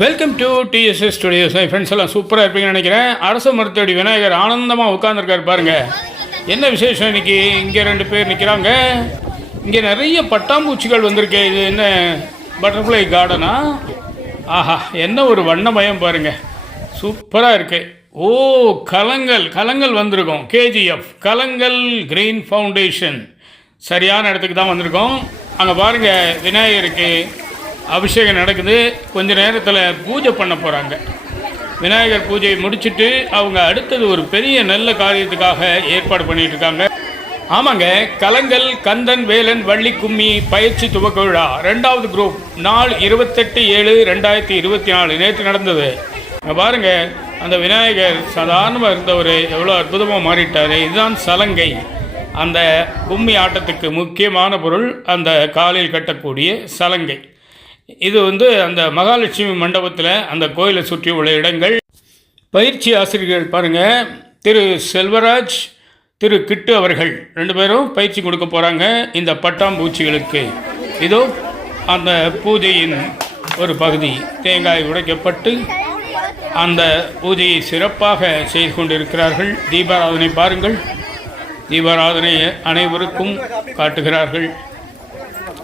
Welcome to TDS studios. N friends எல்லாம் சூப்பராக இருப்பீங்கன்னு நினைக்கிறேன். அரசு மருத்துவடி விநாயகர் ஆனந்தமாக உட்காந்துருக்காரு பாருங்கள். என்ன விசேஷம் இன்றைக்கி? இங்கே 2 பேர் நிற்கிறாங்க. இங்கே நிறைய பட்டாம்பூச்சிகள் வந்திருக்கு. இது என்ன பட்டர்ஃப்ளை கார்டனா? ஆஹா, என்ன ஒரு வண்ணமயம் பாருங்கள், சூப்பராக இருக்குது. ஓ, கலங்கள் வந்திருக்கோம். கேஜிஎஃப் கலங்கள் கிரீன் ஃபவுண்டேஷன் சரியான இடத்துக்கு தான் வந்திருக்கோம். அங்கே பாருங்கள், விநாயகருக்கு அபிஷேகம் நடக்குது. கொஞ்ச நேரத்தில் பூஜை பண்ண போகிறாங்க. விநாயகர் பூஜையை முடிச்சுட்டு அவங்க அடுத்தது ஒரு பெரிய நல்ல காரியத்துக்காக ஏற்பாடு பண்ணிகிட்ருக்காங்க. ஆமாங்க, கலங்கள் கந்தன் வேலன் வள்ளி கும்மி பயிற்சி துவக்க விழா 2வது குரூப் நாள் 28/7/2024 நேற்று நடந்தது. அங்கே பாருங்கள், அந்த விநாயகர் சாதாரணமாக இருந்தவர் எவ்வளோ அற்புதமாக மாறிட்டார். இதுதான் சலங்கை. அந்த கும்மி ஆட்டத்துக்கு முக்கியமான பொருள் அந்த காலில் கட்டக்கூடிய சலங்கை. இது அந்த மகாலட்சுமி மண்டபத்தில் அந்த கோயிலை சுற்றி உள்ள இடங்கள். பயிற்சி ஆசிரியர்கள் பாருங்கள், திரு செல்வராஜ், திரு கிட்டு அவர்கள் 2 பேரும் பயிற்சி கொடுக்க போகிறாங்க இந்த பட்டாம்பூச்சிகளுக்கு. இதோ அந்த பூஜையின் ஒரு பகுதி தேங்காய் உடைக்கப்பட்டு அந்த பூஜையை சிறப்பாக செய்து கொண்டிருக்கிறார்கள். தீபாராதனை பாருங்கள், தீபாராதனை அனைவருக்கும் காட்டுகிறார்கள்.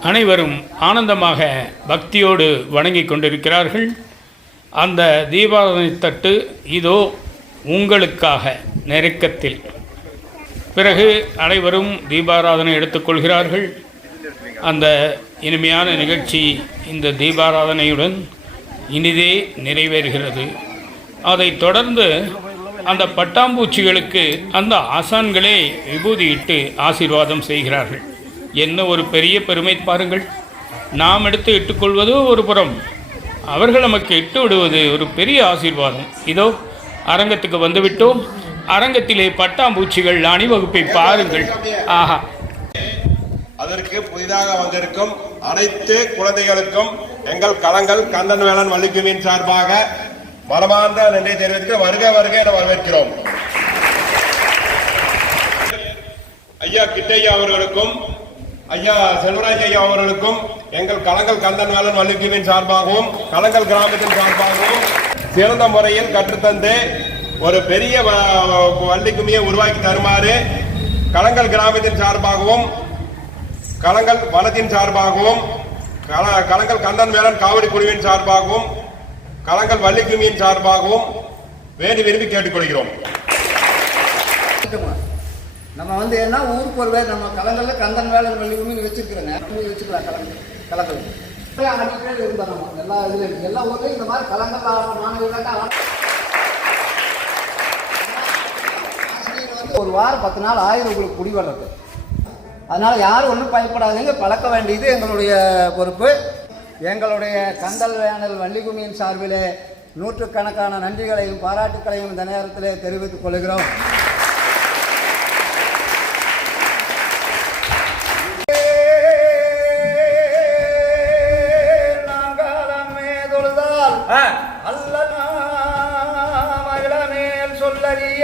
அனைவரும் ஆனந்தமாக பக்தியோடு வணங்கி கொண்டிருக்கிறார்கள். அந்த தீபாராதனை தட்டு இதோ உங்களுக்காக நெருக்கத்தில். பிறகு அனைவரும் தீபாராதனை எடுத்துக்கொள்கிறார்கள். அந்த இனிமையான நிகழ்ச்சி இந்த தீபாராதனையுடன் இனிதே நிறைவேறுகிறது. அதைத் தொடர்ந்து அந்த பட்டாம்பூச்சிகளுக்கு அந்த ஆசான்களே விபூதியிட்டு ஆசீர்வாதம் செய்கிறார்கள். என்ன ஒரு பெரிய பெருமை பாருங்கள். நாம் எடுத்து இட்டுக்கொள்வது ஒரு புறம், அவர்கள் நமக்கு இட்டு விடுவது ஒரு பெரிய ஆசீர்வாதம். இதோ அரங்கத்துக்கு வந்துவிட்டோம். அரங்கத்திலே பட்டாம்பூச்சிகள் அணிவகுப்பை பாருங்கள். ஆஹா, அதற்கு புதிதாக வந்திருக்கும் அனைத்து குழந்தைகளுக்கும் எங்கள் கலங்கள் கந்தன் வேலன் வள்ளிக்குமியின் சார்பாக மனமார்ந்த நன்றி தெரிவித்து வருக வருக என வரவேற்கிறோம். ஐயா கிட்டையா அவர்களுக்கும் ஐயா செல்வராஜ் ஐயா அவர்களுக்கும் எங்கள் கலங்கள் கந்தன் வேலன் வள்ளிக்குமியின் சார்பாகவும் கலங்கள் கிராமத்தின் சார்பாகவும் சிறந்த முறையில் கற்றுத்தந்து ஒரு பெரிய வள்ளிக்குமியை உருவாக்கி தருமாறு கலங்கள் கிராமத்தின் சார்பாகவும் கலங்கள் வனத்தின் சார்பாகவும் கலங்கள் கந்தன் வேலன் காவடி குழுவின் சார்பாகவும் கலங்கள் வள்ளிக்குமியின் சார்பாகவும் வேண்டி விரும்பி கேட்டுக்கொள்கிறோம். நம்ம என்ன ஊருக்கு ஒரு பேர் நம்ம கலங்கள்ல கந்தன் வேலன் வள்ளிக்குமின்னு வச்சிருக்கிறோங்க. வச்சுக்கலாம் கலங்கள் இருந்தா நம்ம எல்லா இதுலையும் எல்லா ஊர்லையும் இந்த மாதிரி கலங்கள் மாணவர்களாக ஒரு வாரம் 10 நாள் ஆயிரம் உங்களுக்கு குடி வர்றது. அதனால யாரும் ஒன்றும் பயப்படாதீங்க, பழக்க வேண்டியது எங்களுடைய பொறுப்பு. எங்களுடைய கந்தல் வேலன் வள்ளிக்குமியின் சார்பிலே 100கணக்கான நன்றிகளையும் பாராட்டுக்களையும் இந்த நேரத்திலே தெரிவித்துக் கொள்கிறோம். மகிழமேல் சொல்லறிய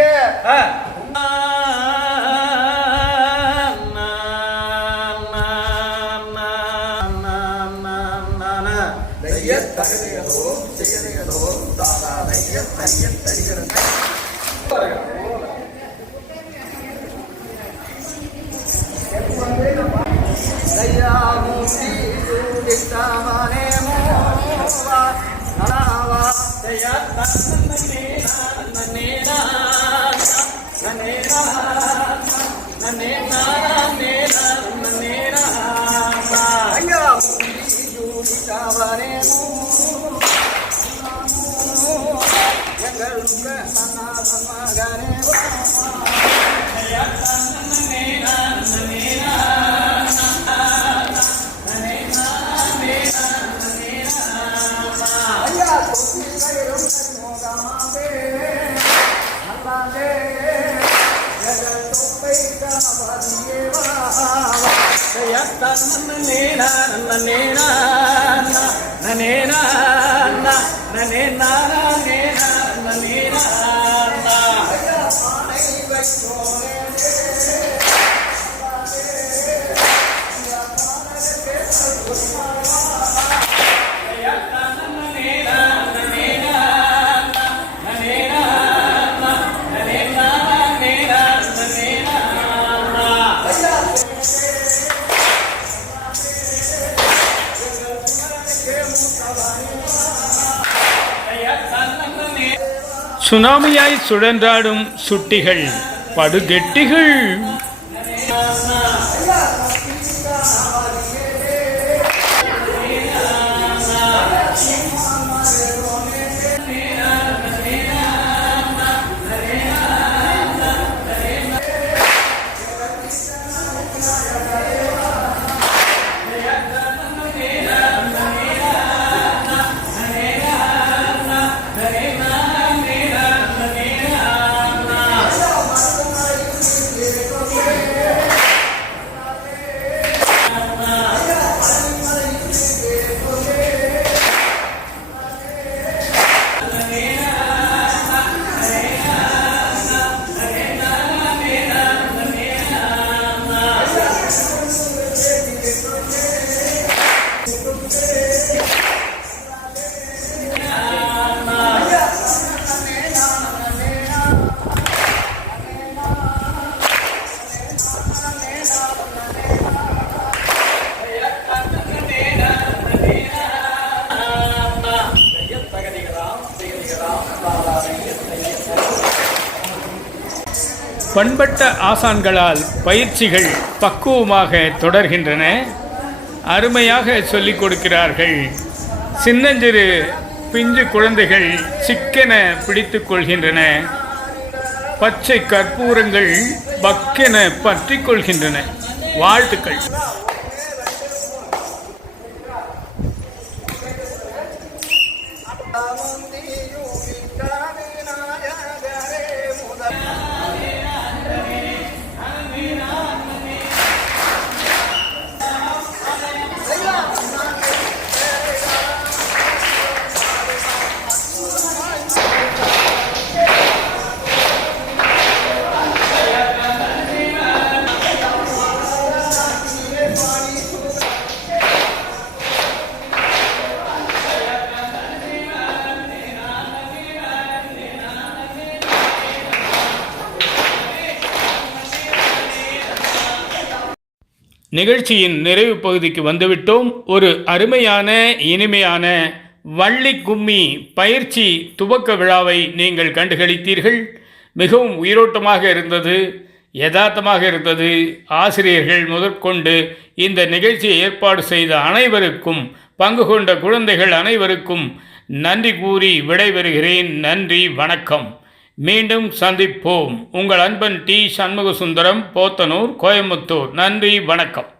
சுனாமியாய் சுழன்றாடும் சுட்டிகள் படுகெட்டிகள். பண்பட்ட ஆசான்களால் பயிற்சிகள் பக்குவமாக தொடர்கின்றன. அருமையாக சொல்லிக் கொடுக்கிறார்கள். சின்னஞ்சிறு பிஞ்சு குழந்தைகள் சிக்கென பிடித்து கொள்கின்றன. பச்சை கற்பூரங்கள் பக்கென பற்றி கொள்கின்றன. வாழ்த்துக்கள். நிகழ்ச்சியின் நிறைவு பகுதிக்கு வந்துவிட்டோம். ஒரு அருமையான இனிமையான வள்ளி கும்மி பயிற்சி துவக்க விழாவை நீங்கள் கண்டுகளித்தீர்கள். மிகவும் உயிரோட்டமாக இருந்தது, யதார்த்தமாக இருந்தது. ஆசிரியர்கள் முதற்கொண்டு இந்த நிகழ்ச்சியை ஏற்பாடு செய்த அனைவருக்கும், பங்கு கொண்ட குழந்தைகள் அனைவருக்கும் நன்றி கூறி விடைபெறுகிறேன். நன்றி, வணக்கம். மீண்டும் சந்திப்போம். உங்கள் அன்பன் டி. சண்முக சுந்தரம், போத்தனூர், கோயம்புத்தூர். நன்றி, வணக்கம்.